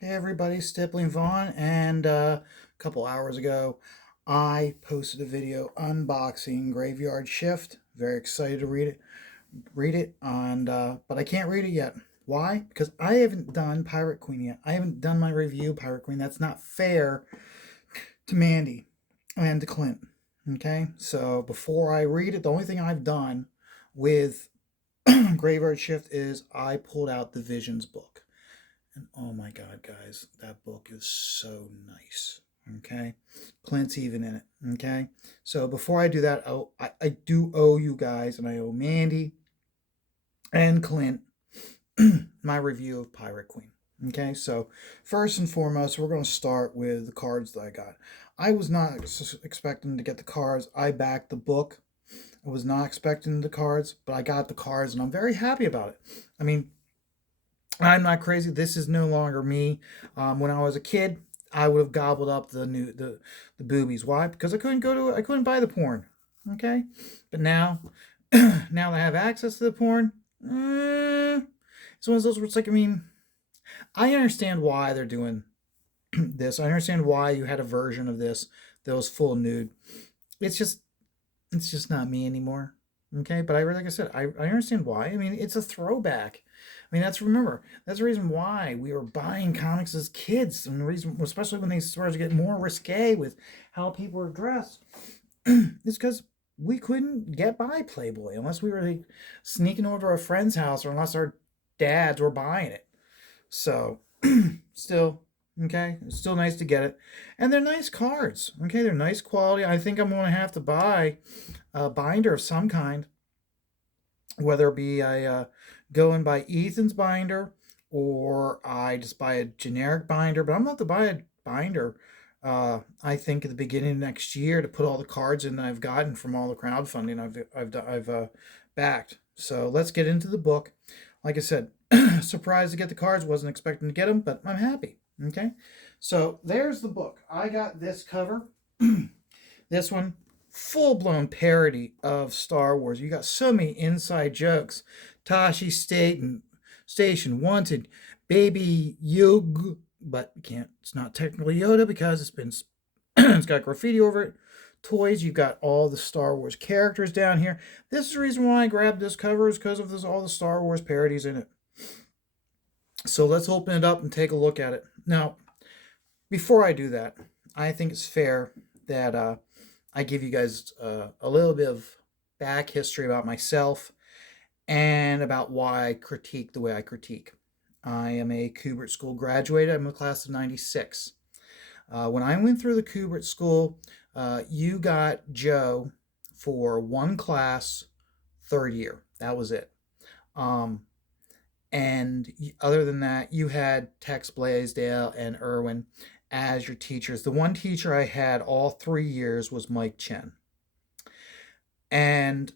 Hey everybody, Stippling Vaughn, and a couple hours ago, I posted a video unboxing Graveyard Shift. Very excited to read it, and but I can't read it yet. Why? Because I haven't done Pirate Queen yet. I haven't done my review of Pirate Queen. That's not fair to Mandy and to Clint. Okay, so before I read it, the only thing I've done with Graveyard Shift is I pulled out the Visions book. And oh my God, guys, that book is so nice. Okay. Clint's even in it. Okay. So before I do that, I do owe you guys, and I owe Mandy and Clint my review of Pirate Queen. Okay. So first and foremost, we're going to start with the cards that I got. I was not expecting to get the cards. I backed the book. I was not expecting the cards, but I got the cards, and I'm very happy about it. I mean, I'm not crazy. This is no longer me. When I was a kid, I would have gobbled up the boobies. Why? Because I couldn't buy the porn. Okay, but now now that I have access to the porn, it's one of those where it's like, I mean, I understand why they're doing this. I understand why you had a version of this that was full nude. It's just it's just not me anymore. Okay, but like I said, I understand why. I mean, it's a throwback. I mean, that's the reason why we were buying comics as kids, and the reason, especially when they started to get more risque with how people were dressed, is because we couldn't get by Playboy unless we were like sneaking over to our friend's house, or unless our dads were buying it. So, still, okay, it's still nice to get it, and they're nice cards. Okay, they're nice quality. I think I'm going to have to buy a binder of some kind, whether it be I go and buy Ethan's binder, or I just buy a generic binder. But I'm going to have to buy a binder. I think at the beginning of next year, to put all the cards in that I've gotten from all the crowdfunding I've backed. So let's get into the book. Like I said, surprised to get the cards. Wasn't expecting to get them, but I'm happy. Okay, so there's the book. I got this cover. This one, full blown parody of Star Wars. You got so many inside jokes. Tashi Station wanted Baby Yoda, but you can't. It's not technically Yoda because it's been it's got graffiti over it. Toys. You got all the Star Wars characters down here. This is the reason why I grabbed this cover, is because of all the Star Wars parodies in it. So let's open it up and take a look at it. Now, before I do that, I think it's fair that I give you guys a little bit of back history about myself and about why I critique the way I critique. I am a Kubert School graduate. I'm a class of 96. When I went through the Kubert School, you got Joe for one class, third year. That was it. Um, and other than that, you had Tex Blaisdell and Irwin as your teachers. The one teacher I had all 3 years was Mike Chen. And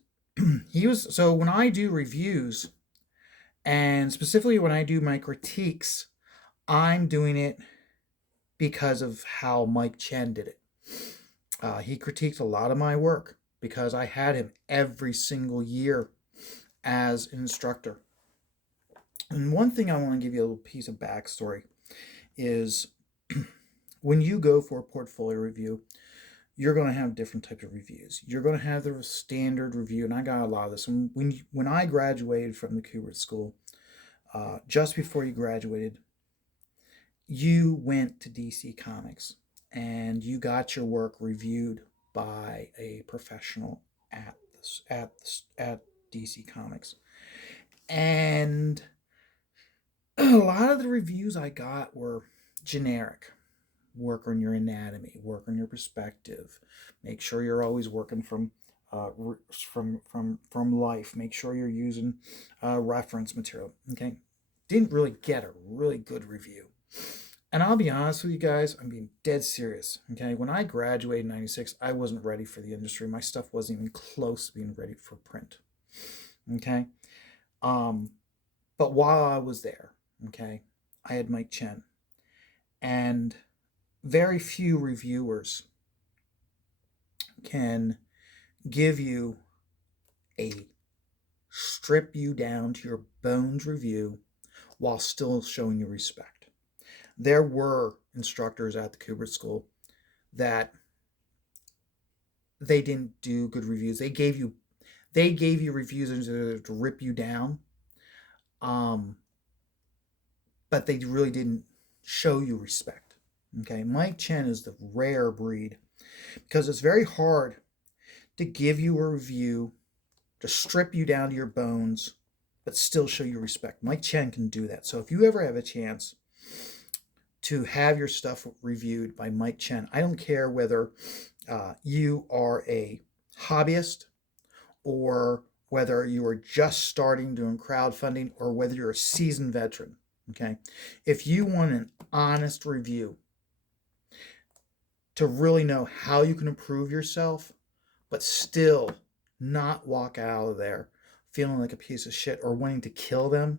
he was, so when I do reviews, and specifically when I do my critiques, I'm doing it because of how Mike Chen did it. He critiqued a lot of my work because I had him every single year as an instructor. And one thing I want to give you a little piece of backstory is when you go for a portfolio review, you're going to have different types of reviews. You're going to have the standard review, and I got a lot of this. When I graduated from the Kubert School, just before you graduated, you went to DC Comics and you got your work reviewed by a professional at DC Comics. And a lot of the reviews I got were generic. Work on your anatomy, work on your perspective, make sure you're always working from life, make sure you're using reference material. Okay, didn't really get a really good review. And I'll be honest with you guys, I'm being dead serious. Okay, when I graduated in 96, I wasn't ready for the industry. My stuff wasn't even close to being ready for print. Okay, um but while I was there, okay, I had Mike Chen, and very few reviewers can give you a strip you down to your bones review while still showing you respect. There were instructors at the Kubrick School that they didn't do good reviews. They gave you reviews to rip you down, um, but they really didn't show you respect. Okay, Mike Chen is the rare breed because it's very hard to give you a review to strip you down to your bones, but still show you respect. Mike Chen can do that. So if you ever have a chance to have your stuff reviewed by Mike Chen, I don't care whether you are a hobbyist or whether you are just starting doing crowdfunding or whether you're a seasoned veteran. Okay. If you want an honest review to really know how you can improve yourself, but still not walk out of there feeling like a piece of shit or wanting to kill them,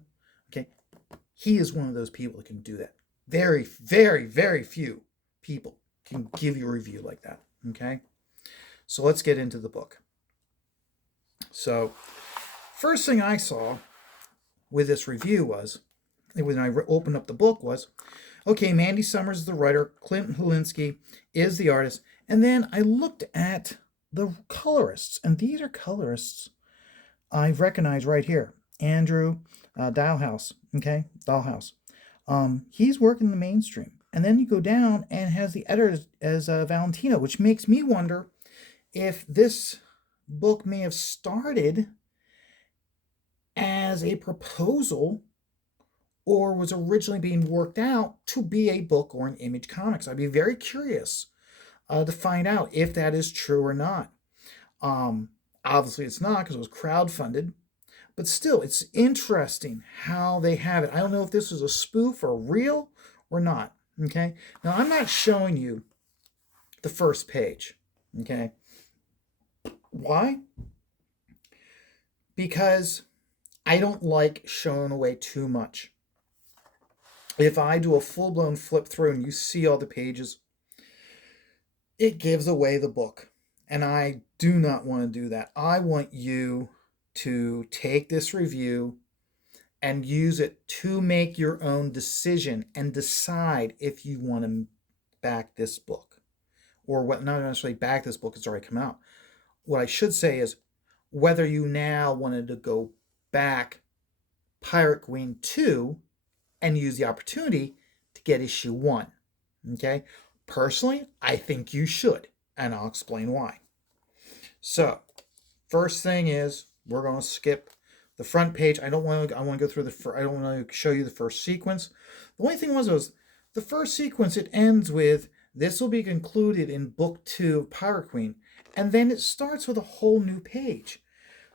okay, he is one of those people that can do that. Very, very, very few people can give you a review like that. Okay. So let's get into the book. So, first thing I saw with this review was, when I opened up the book, was, okay, Mandy Summers is the writer, Clint Helinski is the artist, and then I looked at the colorists, and these are colorists I recognize right here. Andrew Dalhouse, okay, Dalhouse. He's working the mainstream. And then you go down and has the editor as Valentino, which makes me wonder if this book may have started as a proposal or was originally being worked out to be a book or an Image Comics. I'd be very curious to find out if that is true or not. Obviously, it's not because it was crowdfunded, but still, it's interesting how they have it. I don't know if this is a spoof or real or not. Okay, now I'm not showing you the first page. Okay, why? Because I don't like showing away too much. If I do a full-blown flip through and you see all the pages, it gives away the book. And I do not want to do that. I want you to take this review and use it to make your own decision and decide if you want to back this book. Or what, not necessarily back this book, it's already come out. What I should say is whether you now wanted to go back Pirate Queen 2 and use the opportunity to get issue 1. Okay? Personally, I think you should, and I'll explain why. So, first thing is we're going to skip the front page. I want to go through I don't want to show you the first sequence. The only thing was the first sequence, it ends with, this will be concluded in book 2 of Pirate Queen, and then it starts with a whole new page.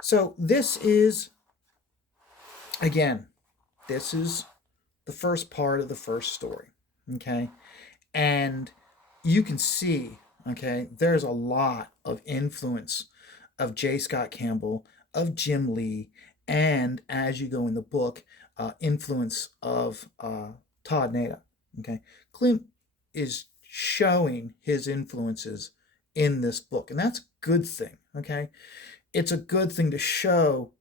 So this is, again, this is the first part of the first story, okay? And you can see, okay, there's a lot of influence of J. Scott Campbell, of Jim Lee, and as you go in the book, influence of Todd Nada, okay? Clint is showing his influences in this book, and that's a good thing, okay? It's a good thing to show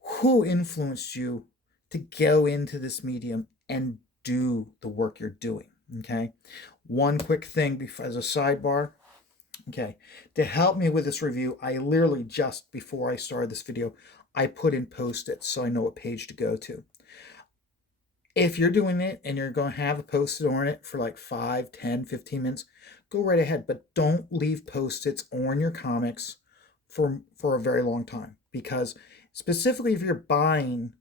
who influenced you to go into this medium and do the work you're doing, okay? One quick thing before, as a sidebar, okay, to help me with this review, I literally just before I started this video, I put in post-its so I know what page to go to. If you're doing it and you're going to have a post-it on it for like 5, 10, 15 minutes, go right ahead, but don't leave post-its on your comics for a very long time, because specifically if you're buying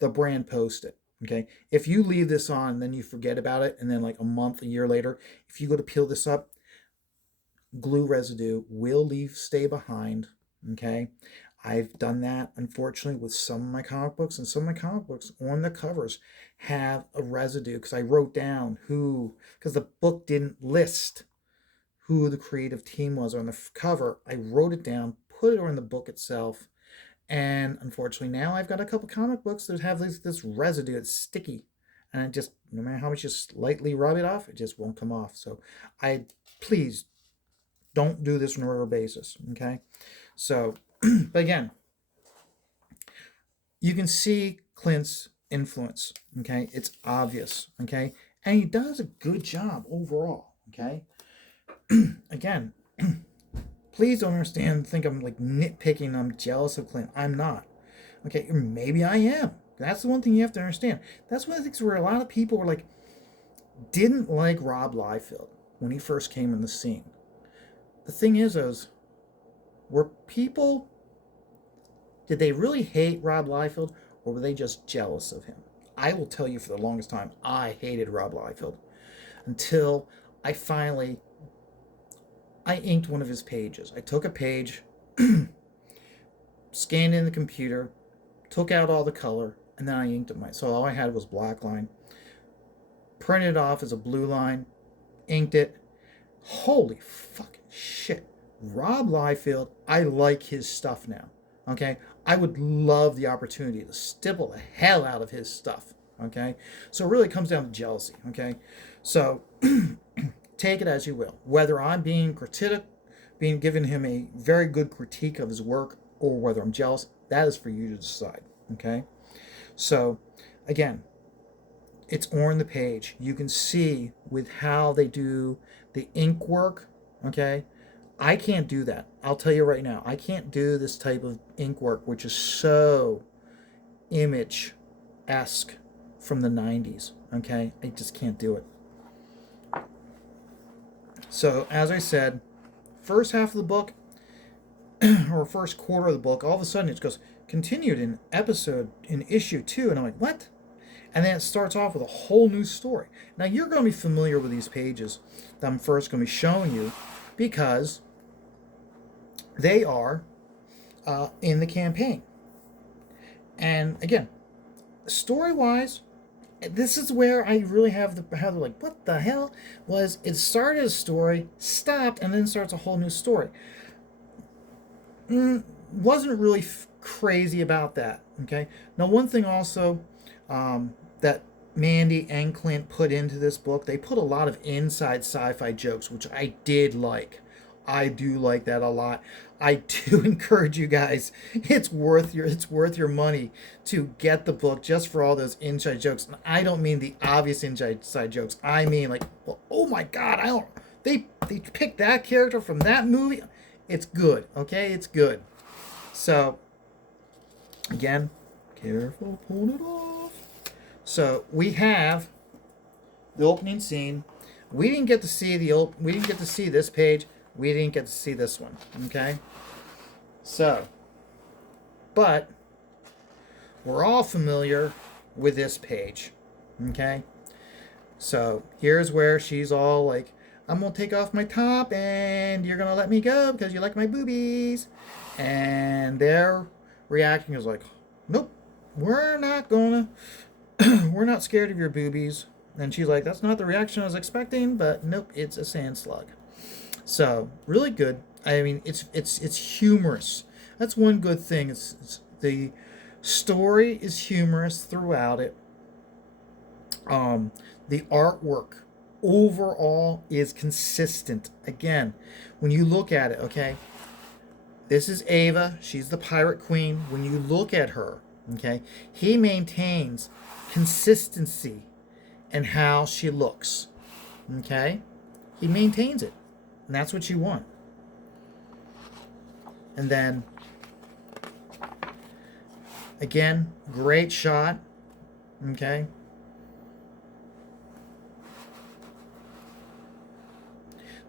the brand post-it, okay, if you leave this on, then you forget about it, and then like a month, a year later, if you go to peel this up, glue residue will stay behind, okay? I've done that, unfortunately, with some of my comic books, and some of my comic books on the covers have a residue because I wrote down who, because the book didn't list who the creative team was on the cover. I wrote it down, put it on the book itself, and unfortunately now I've got a couple comic books that have this residue. It's sticky, and it just, no matter how much you lightly rub it off, it just won't come off. So please don't do this on a regular basis, okay? So, but again, you can see Clint's influence, okay? It's obvious, okay? And he does a good job overall. Okay. Again, please don't understand, think I'm like nitpicking, I'm jealous of Clint. I'm not. Okay, maybe I am. That's the one thing you have to understand. That's one of the things where a lot of people were like, didn't like Rob Liefeld when he first came in the scene. The thing is were people, did they really hate Rob Liefeld or were they just jealous of him? I will tell you for the longest time, I hated Rob Liefeld until I finally, I inked one of his pages. I took a page, scanned in the computer, took out all the color, and then I inked it. So all I had was black line, printed it off as a blue line, inked it. Holy fucking shit. Rob Liefeld, I like his stuff now. Okay? I would love the opportunity to stipple the hell out of his stuff. Okay? So it really comes down to jealousy. Okay? So take it as you will. Whether I'm being giving him a very good critique of his work, or whether I'm jealous, that is for you to decide. Okay? So, again, it's on the page. You can see with how they do the ink work. Okay? I can't do that. I'll tell you right now. I can't do this type of ink work, which is so image-esque from the 90s. Okay? I just can't do it. So, as I said, first half of the book, or first quarter of the book, all of a sudden it goes, continued in issue 2. And I'm like, what? And then it starts off with a whole new story. Now, you're going to be familiar with these pages that I'm first going to be showing you because they are in the campaign. And again, story-wise, this is where I really have like, what the hell? Was it started a story, stopped, and then starts a whole new story. Wasn't really crazy about that. Okay. Now, one thing also that Mandy and Clint put into this book, they put a lot of inside sci-fi jokes, which I did like. I do like that a lot. I do encourage you guys. It's worth your money to get the book just for all those inside jokes. And I don't mean the obvious inside jokes. I mean like, well, oh my god, they picked that character from that movie. It's good, okay? It's good. So, again, careful pulling it off. So we have the opening scene. We didn't get to see this page. We didn't get to see this one, okay? So, but we're all familiar with this page, okay? So here's where she's all like, I'm going to take off my top and you're going to let me go because you like my boobies. And their reaction is like, nope, we're not going to, we're not scared of your boobies. And she's like, that's not the reaction I was expecting, but nope, it's a sand slug. So really good. I mean, it's humorous. That's one good thing. It's the story is humorous throughout it. The artwork overall is consistent. Again, when you look at it, okay, this is Ava. She's the pirate queen. When you look at her, okay, he maintains consistency in how she looks. Okay, he maintains it, and that's what you want. And then, again, great shot. Okay.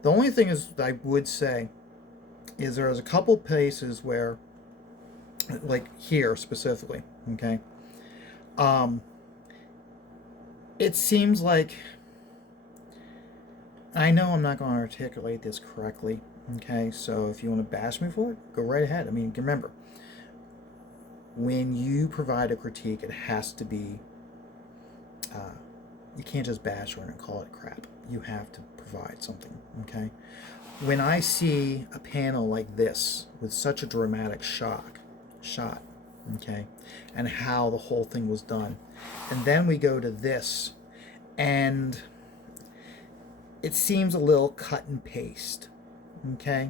The only thing is I would say is there's a couple places where, like here specifically, okay, it seems like, I know I'm not going to articulate this correctly, okay, so if you want to bash me for it, go right ahead. I mean, remember, when you provide a critique, it has to be, you can't just bash or call it crap. You have to provide something, okay? When I see a panel like this with such a dramatic shot, okay, and how the whole thing was done, and then we go to this, and it seems a little cut and paste, okay?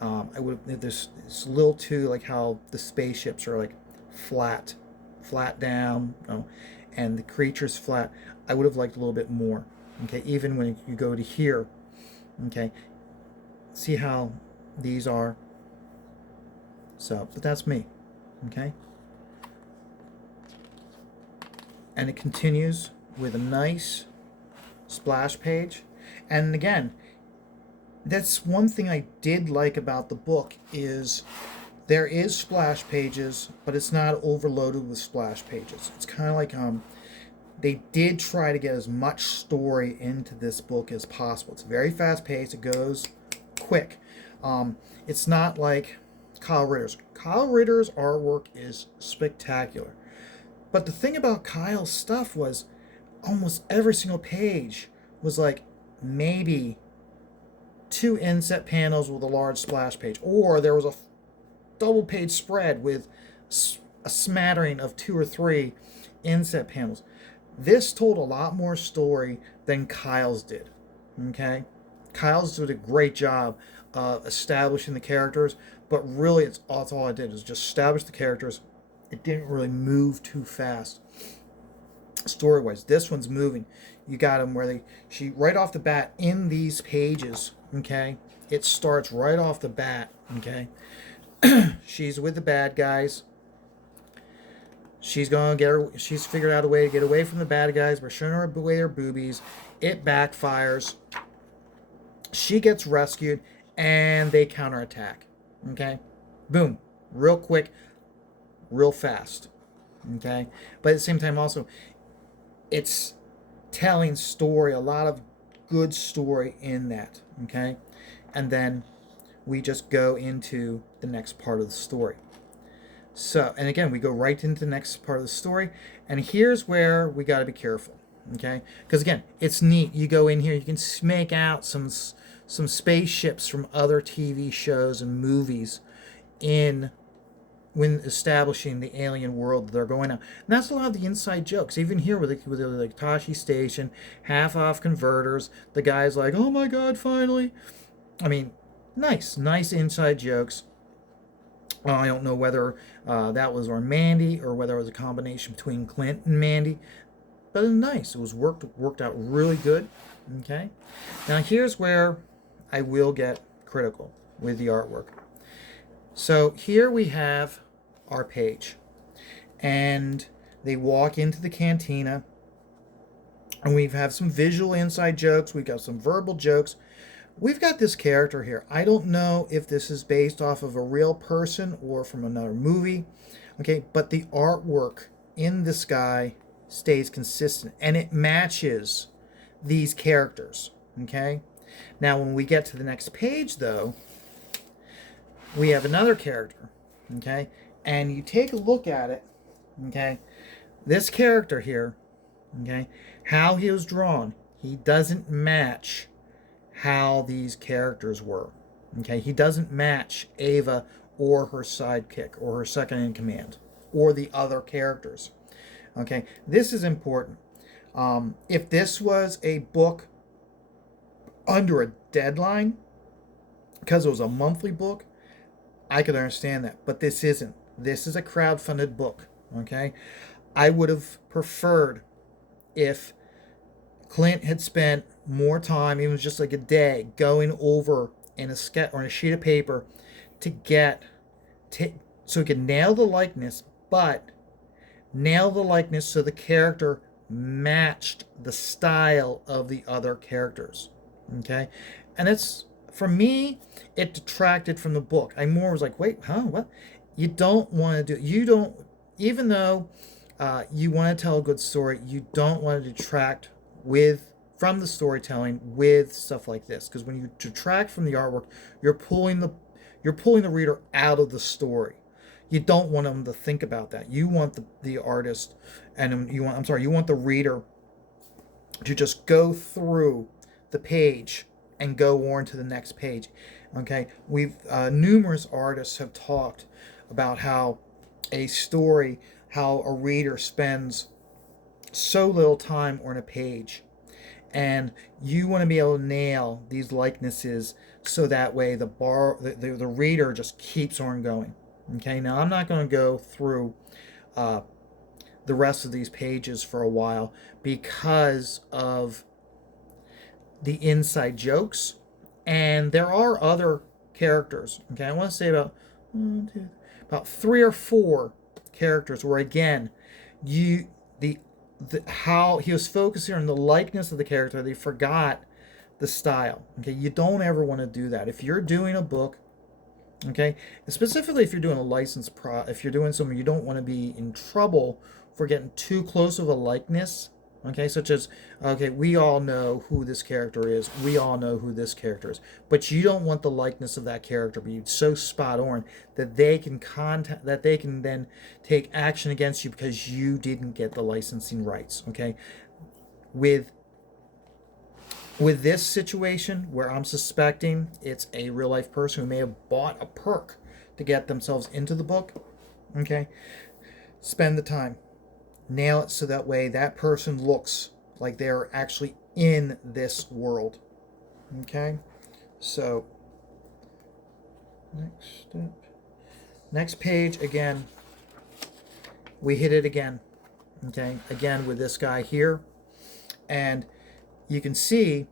There's a little too like how the spaceships are like flat down, and the creature's flat. I would have liked a little bit more. Okay, even when you go to here, okay, see how these are. So, but that's me, okay? And it continues with a nice splash page. And again, that's one thing I did like about the book is there is splash pages, but it's not overloaded with splash pages. It's kind of like they did try to get as much story into this book as possible. It's very fast paced. It goes quick. It's not like Kyle Ritter's. Kyle Ritter's artwork is spectacular. But the thing about Kyle's stuff was almost every single page was like maybe two inset panels with a large splash page, or there was a double page spread with a smattering of two or three inset panels. This told a lot more story than Kyle's did. Okay, Kyle's did a great job of establishing the characters, but really that's all I did is just establish the characters. It didn't really move too fast story wise. This one's moving. You got them where she right off the bat in these pages. Okay, it starts right off the bat. Okay, she's with the bad guys. She's gonna get her. She's figured out a way to get away from the bad guys. We're showing her away their boobies. It backfires. She gets rescued, and they counterattack. Okay, boom, real quick, real fast. Okay, but at the same time, also, it's telling story. A lot of good story in that. Okay, and then we just go into the next part of the story. So, and again, we go right into the next part of the story, and here's where we got to be careful, okay? Because again, it's neat. You go in here, you can make out some spaceships from other TV shows and movies in when establishing the alien world that they're going on. And that's a lot of the inside jokes. Even here with the Tashi Station, half off converters, the guy's like, "Oh my God, finally!" I mean, nice inside jokes. I don't know whether that was on Mandy or whether it was a combination between Clint and Mandy, but it was nice. It was worked out really good. Okay, now here's where I will get critical with the artwork. So here we have our page, and they walk into the cantina, and we have some visual inside jokes. We've got some verbal jokes. We've got this character here. I don't know if this is based off of a real person or from another movie. Okay, but the artwork in this guy stays consistent and it matches these characters. Okay, now when we get to the next page, though, we have another character. Okay, and you take a look at it. Okay, this character here. Okay, how he was drawn, he doesn't match how these characters were. Okay, he doesn't match Ava or her sidekick or her second in command or the other characters. Okay, this is important. If this was a book under a deadline, because it was a monthly book, I could understand that. But this isn't. This is a crowd-funded book. Okay, I would have preferred if Clint had spent more time, even just like a day, going over in a sketch or in a sheet of paper to get so he could nail the likeness, but nail the likeness so the character matched the style of the other characters. Okay, and it's for me, it detracted from the book. I more was like, wait, huh, what? You don't want to do. You don't, even though you want to tell a good story, you don't want to detract from the storytelling with stuff like this, because when you detract from the artwork, you're pulling the reader out of the story. You don't want them to think about that. You want the artist, and you want the reader to just go through the page and go on to the next page. Okay, we've numerous artists have talked about how a reader spends so little time on a page, and you want to be able to nail these likenesses so that way the reader just keeps on going. Okay, now I'm not going to go through the rest of these pages for a while because of the inside jokes, and there are other characters. Okay, I want to say about 3 or 4 characters where again, you the how he was focusing on the likeness of the character. They forgot the style. Okay, you don't ever want to do that. If you're doing a book, okay, and specifically if you're doing a licensed if you're doing something, you don't want to be in trouble for getting too close of a likeness. Okay, such as, okay, we all know who this character is, we all know who this character is, but you don't want the likeness of that character be so spot on that they can then take action against you because you didn't get the licensing rights. Okay, with this situation where I'm suspecting it's a real life person who may have bought a perk to get themselves into the book, okay, spend the time, nail it so that way that person looks like they're actually in this world. Okay, so next step, next page again, we hit it again. Okay, again with this guy here, and you can see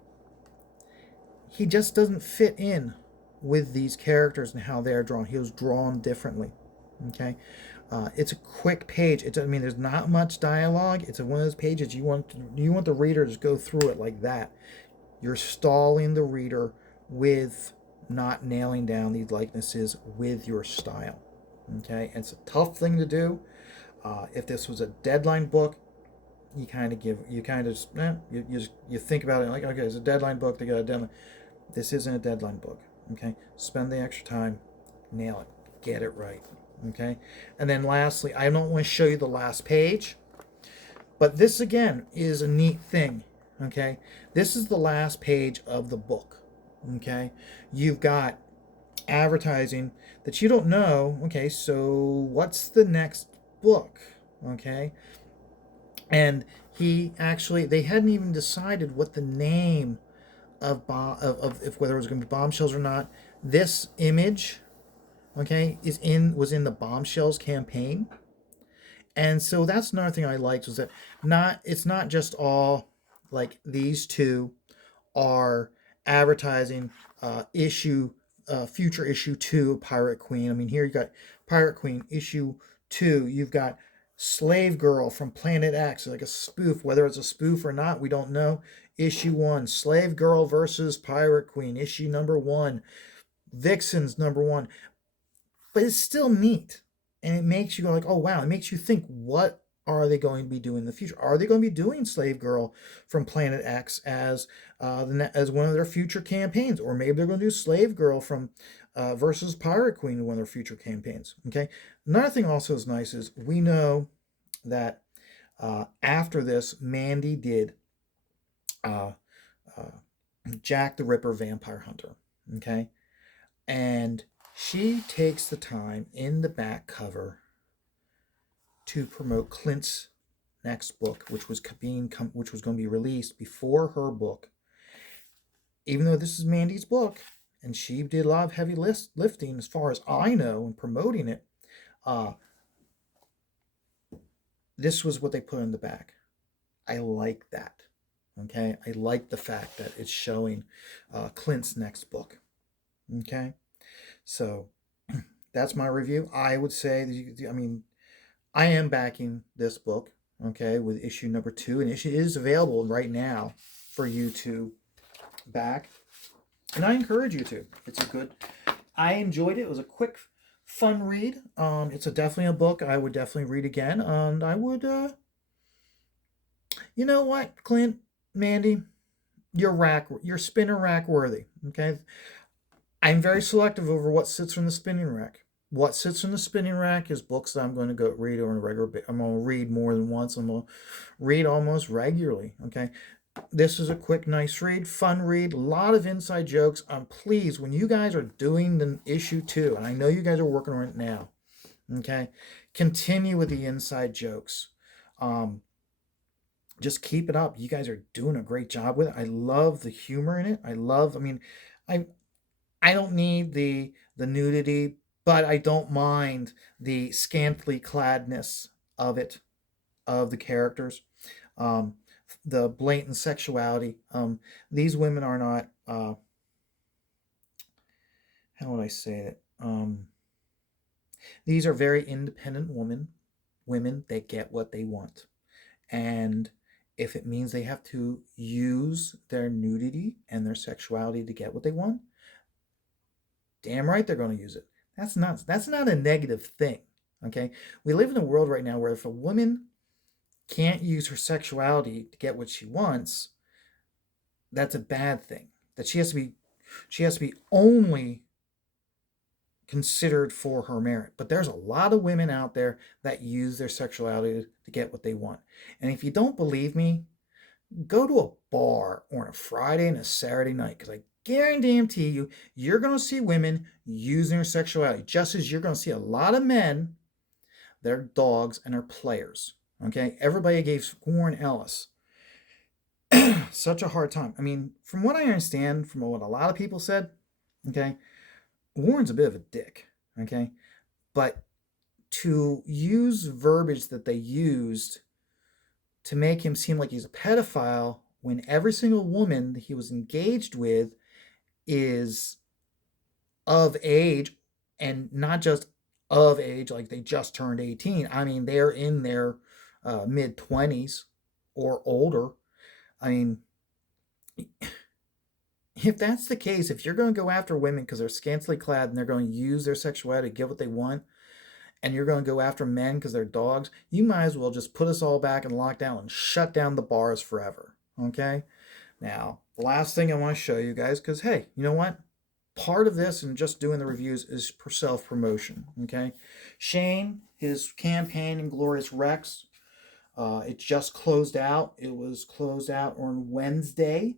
he just doesn't fit in with these characters and how they're drawn. He was drawn differently. Okay, it's a quick page. I mean, there's not much dialogue. It's one of those pages you want the reader to go through it like that. You're stalling the reader with not nailing down these likenesses with your style. Okay, it's a tough thing to do. If this was a deadline book, you kind of you think about it like, okay, it's a deadline book. They got a deadline. This isn't a deadline book. Okay, spend the extra time, nail it, get it right. Okay, and then lastly, I don't want to show you the last page, but this again is a neat thing. Okay, this is the last page of the book. Okay, you've got advertising that you don't know. Okay, so what's the next book? Okay, and they hadn't even decided what the name of if whether it was going to be bombshells or not. This image, okay, was in the bombshells campaign, and so that's another thing I liked was that it's not just all like these two are advertising future issue 2 of Pirate Queen. I mean, here you got Pirate Queen issue 2. You've got Slave Girl from Planet X, like a spoof. Whether it's a spoof or not, we don't know. Issue 1, Slave Girl versus Pirate Queen, issue number 1. Vixen's number 1. But it's still neat. And it makes you go like, oh wow, it makes you think, what are they going to be doing in the future? Are they going to be doing Slave Girl from Planet X as as one of their future campaigns, or maybe they're going to do Slave Girl from versus Pirate Queen in one of their future campaigns? Okay. Another thing also is nice is we know that after this, Mandy did uh, uh, Jack the Ripper Vampire Hunter. Okay, and she takes the time in the back cover to promote Clint's next book, which was going to be released before her book. Even though this is Mandy's book, and she did a lot of heavy lifting, as far as I know, in promoting it, uh, this was what they put in the back. I like that. Okay, I like the fact that it's showing Clint's next book. Okay, so that's my review. I would say, I mean, I am backing this book, okay, with issue number 2, and it is available right now for you to back, and I encourage you to. I enjoyed it. It was a quick, fun read. It's definitely a book I would definitely read again, and I would, you know what, Clint, Mandy, you're spinner rack worthy, okay? I'm very selective over what sits in the spinning rack. What sits in the spinning rack is books that I'm going to go read on a regular basis. I'm going to read more than once. I'm going to read almost regularly. Okay, this is a quick, nice read, fun read, a lot of inside jokes. I'm pleased when you guys are doing the issue 2, and I know you guys are working on it now. Okay, continue with the inside jokes. Just keep it up. You guys are doing a great job with it. I love the humor in it. I mean, I don't need the nudity, but I don't mind the scantily cladness of it, of the characters. Um, the blatant sexuality. These women are not. How would I say it? These are very independent women that get what they want, and if it means they have to use their nudity and their sexuality to get what they want, damn right they're going to use it. That's not a negative thing. Okay, we live in a world right now where if a woman can't use her sexuality to get what she wants, that's a bad thing. That she has to be only considered for her merit. But there's a lot of women out there that use their sexuality to get what they want. And if you don't believe me, go to a bar on a Friday and a Saturday night, because I guarantee you, you're going to see women using their sexuality just as you're going to see a lot of men. They're dogs and are players. Okay, everybody gave Warren Ellis such a hard time. I mean, from what I understand, from what a lot of people said, okay, Warren's a bit of a dick. Okay, but to use verbiage that they used to make him seem like he's a pedophile when every single woman that he was engaged with is of age, and not just of age, like they just turned 18. I mean, they're in their mid 20s or older. I mean, if that's the case, if you're going to go after women because they're scantily clad and they're going to use their sexuality to get what they want, and you're going to go after men because they're dogs, you might as well just put us all back in lockdown and shut down the bars forever. Okay? Now, the last thing I want to show you guys, because hey, you know what? Part of this and just doing the reviews is for self promotion. Okay? Shane, his campaign in Glorious Rex, it just closed out. It was closed out on Wednesday.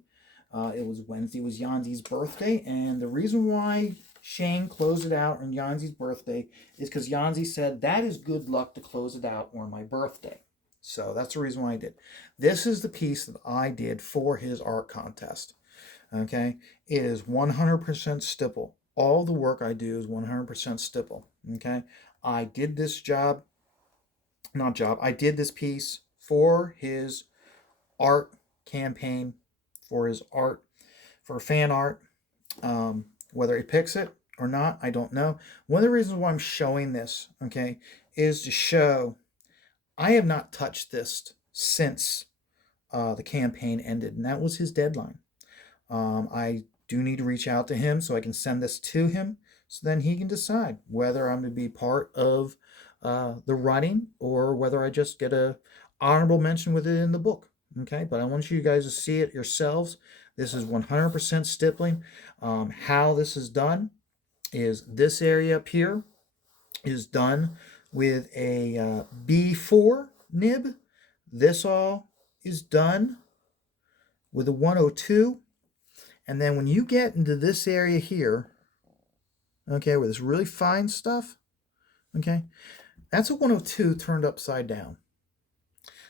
It was Wednesday, was Yanzi's birthday, and the reason why Shane closed it out on Yanzi's birthday is because Yanzi said that is good luck to close it out on my birthday. So that's the reason why I did. This is the piece that I did for his art contest. Okay, it is 100% stipple. All the work I do is 100% stipple. Okay, I did this job, not job. I did this piece for his art campaign, for his art, for fan art. Whether he picks it or not, I don't know. One of the reasons why I'm showing this, okay, is to show I have not touched this since the campaign ended, and that was his deadline. I do need to reach out to him so I can send this to him, so then he can decide whether I'm going to be part of the running or whether I just get a honorable mention with it in the book. Okay, but I want you guys to see it yourselves. This is 100% stippling. How this is done is this area up here is done with a B4 nib. This all is done with a 102. And then when you get into this area here, okay, where this really fine stuff, okay, that's a 102 turned upside down.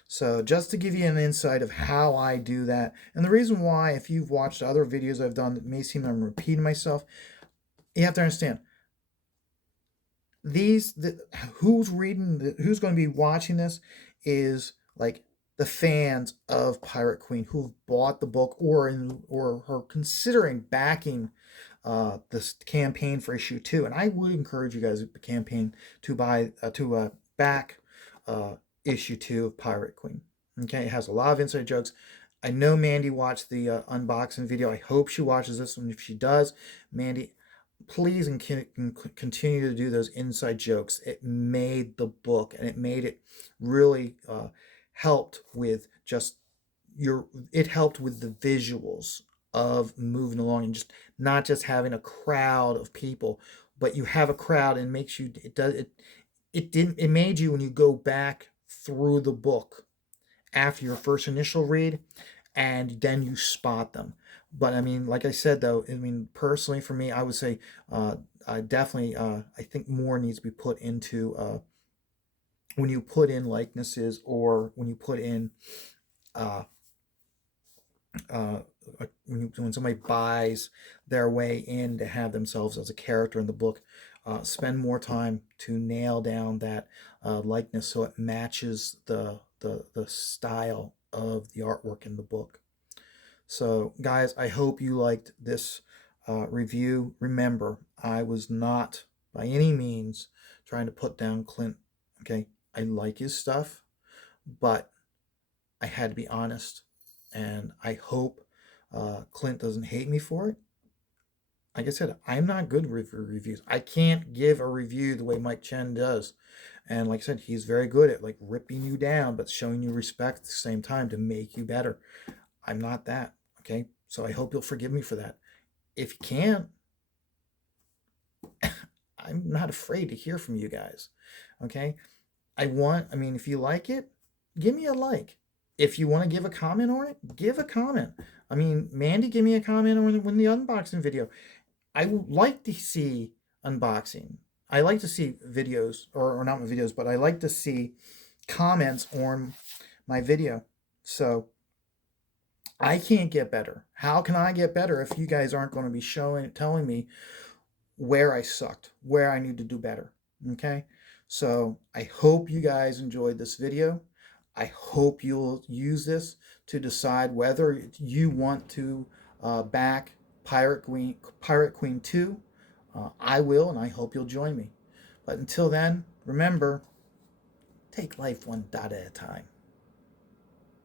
So just to give you an insight of how I do that, and the reason why, if you've watched other videos I've done that may seem I'm repeating myself, you have to understand who's who's going to be watching this is like the fans of Pirate Queen who've bought the book or are considering backing this campaign for issue 2. And I would encourage you guys to campaign to back issue 2 of Pirate Queen. Okay, it has a lot of inside jokes. I know Mandy watched the unboxing video. I hope she watches this one. If she does, Mandy, please and continue to do those inside jokes. It made the book, and it made it really helped with just it helped with the visuals of moving along, and just not just having a crowd of people, but you have a crowd, and makes you it made you, when you go back through the book after your first initial read, and then you spot them. But I mean, like I said, though, I mean, personally for me, I would say I definitely I think more needs to be put into when you put in likenesses, or when you put in uh, when somebody buys their way in to have themselves as a character in the book, spend more time to nail down that likeness so it matches the style of the artwork in the book. So, guys, I hope you liked this review. Remember, I was not by any means trying to put down Clint. Okay, I like his stuff, but I had to be honest, and I hope Clint doesn't hate me for it. Like I said, I'm not good with reviews. I can't give a review the way Mike Chen does. And like I said, he's very good at like ripping you down, but showing you respect at the same time to make you better. I'm not that. Okay. So I hope you'll forgive me for that. If you can't, I'm not afraid to hear from you guys. Okay. I mean, if you like it, give me a like. If you want to give a comment on it, give a comment. I mean, Mandy gave me a comment on the unboxing video. I would like to see unboxing. I like to see videos, or not my videos, but I like to see comments on my video. So I can't get better. How can I get better if you guys aren't going to be telling me where I sucked, where I need to do better? Okay. So I hope you guys enjoyed this video. I hope you'll use this to decide whether you want to back Pirate Queen 2. I will, and I hope you'll join me. But until then, remember, take life one dot at a time.